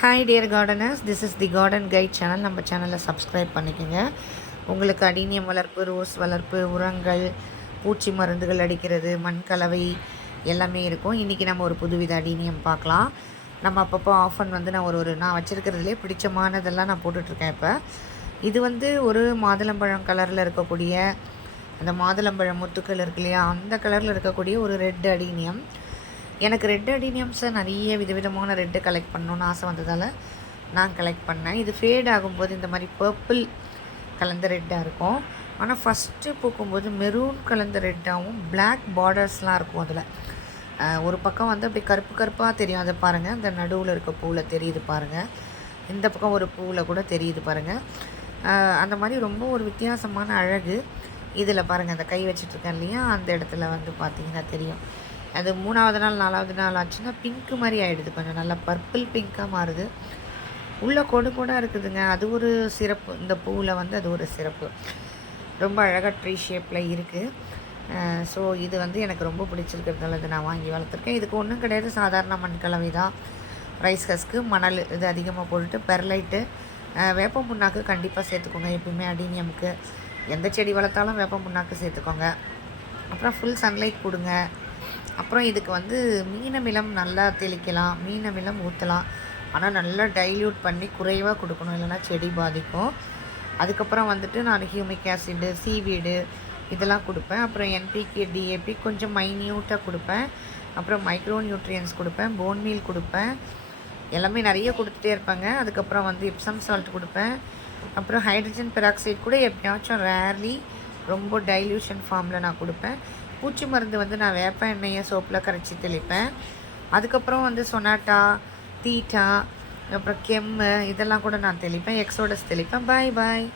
Hi dear gardeners, this is the garden guide channel. நம்ம சேனலை subscribe பண்ணிக்கோங்க. உங்களுக்கு அடீனியம் வளர்ப்பு, ரோஸ் வளர்ப்பு, உரங்கள், பூச்சி மருந்துகள் அடிக்கிறது, மண் கலவை எல்லாமே இருக்கும். இன்றைக்கி நம்ம ஒரு புதுவித அடீனியம் பார்க்கலாம். நம்ம அப்பப்போ ஆஃபன் வந்து நான் வச்சுருக்கிறதுலே பிடிச்சமானதெல்லாம் நான் போட்டுட்ருக்கேன். இப்போ இது வந்து ஒரு மாதுளம்பழம் கலரில் இருக்கக்கூடிய அந்த மாதுளம்பழம் முத்துக்கள் இருக்கு இல்லையா, அந்த கலரில் இருக்கக்கூடிய ஒரு ரெட் அடீனியம். எனக்கு ரெட் அடீனியம்ஸை நிறைய விதவிதமான ரெட்டு கலெக்ட் பண்ணணுன்னு ஆசை வந்ததால் நான் கலெக்ட் பண்ணேன். இது ஃபேட் ஆகும்போது இந்த மாதிரி பர்பிள் கலந்த ரெட்டாக இருக்கும். ஆனால் ஃபஸ்ட்டு பூக்கும்போது மெரூன் கலந்த ரெட்டாகவும் பிளாக் பார்டர்ஸ்லாம் இருக்கும். அதில் ஒரு பக்கம் வந்து அப்படி கருப்பு கருப்பாக தெரியும். அதை பாருங்கள், அந்த நடுவில் இருக்க பூவில் தெரியுது பாருங்கள். இந்த பக்கம் ஒரு பூவில் கூட தெரியுது பாருங்கள். அந்த மாதிரி ரொம்ப ஒரு வித்தியாசமான அழகு இதில் பாருங்கள். அந்த கை வச்சிட்ருக்கேன் இல்லையா, அந்த இடத்துல வந்து பார்த்திங்கன்னா தெரியும். அது 3வது நாள் 4வது நாள் ஆச்சுன்னா பிங்க்கு மாதிரி ஆகிடுது. கொஞ்சம் நல்லா பர்பிள் பிங்க்காக மாறுது. உள்ளே கூட இருக்குதுங்க. அது ஒரு சிறப்பு. இந்த பூவில் வந்து அது ஒரு சிறப்பு. ரொம்ப அழகாக ட்ரீ ஷேப்பில் இருக்குது. ஸோ இது வந்து எனக்கு ரொம்ப பிடிச்சிருக்கிறதால இது நான் வாங்கி வளர்த்துருக்கேன். இதுக்கு ஒன்றும் கிடையாது, சாதாரண மண் கலவை தான். ரைஸ் கஸ்க்கு, மணல் இது அதிகமாக போட்டுட்டு பெர்லைட்டு, வேப்ப புண்ணாக்கு கண்டிப்பாக சேர்த்துக்கோங்க. எப்பயுமே அடீனியமுக்கு எந்த செடி வளர்த்தாலும் வேப்ப புண்ணாக்கு சேர்த்துக்கோங்க. அப்புறம் ஃபுல் சன்லைட் கொடுங்க. அப்புறம் இதுக்கு வந்து மீனமிலம் நல்லா தெளிக்கலாம், மீனமிலம் ஊற்றலாம். ஆனால் நல்லா டைல்யூட் பண்ணி குறைவாக கொடுக்கணும், இல்லைனா செடி பாதிக்கும். அதுக்கப்புறம் வந்துட்டு நான் ஹியூமிக் ஆசிடு, சீவீடு இதெல்லாம் கொடுப்பேன். அப்புறம் என்பிகே, டிஏபி கொஞ்சம் மைன்யூட்டாக கொடுப்பேன். அப்புறம் மைக்ரோ நியூட்ரியன்ஸ் கொடுப்பேன், போன் மீல் கொடுப்பேன். எல்லாமே நிறைய கொடுத்துட்டே இருப்பாங்க. அதுக்கப்புறம் வந்து எப்சம் சால்ட் கொடுப்பேன். அப்புறம் ஹைட்ரஜன் பெராக்சைடு கூட எப்பயாச்சும் ரேர்லி ரொம்ப டைல்யூஷன் ஃபார்மில் நான் கொடுப்பேன். பூச்சி மருந்து வந்து நான் வேப்ப எண்ணெயை சோப்பில் கரைச்சி தெளிப்பேன். அதுக்கப்புறம் வந்து சொனாட்டா, தீட்டா, அப்புறம் கெம்மு இதெல்லாம் கூட நான் தெளிப்பேன். எக்ஸோடஸ் தெளிப்பேன். பாய் பாய்.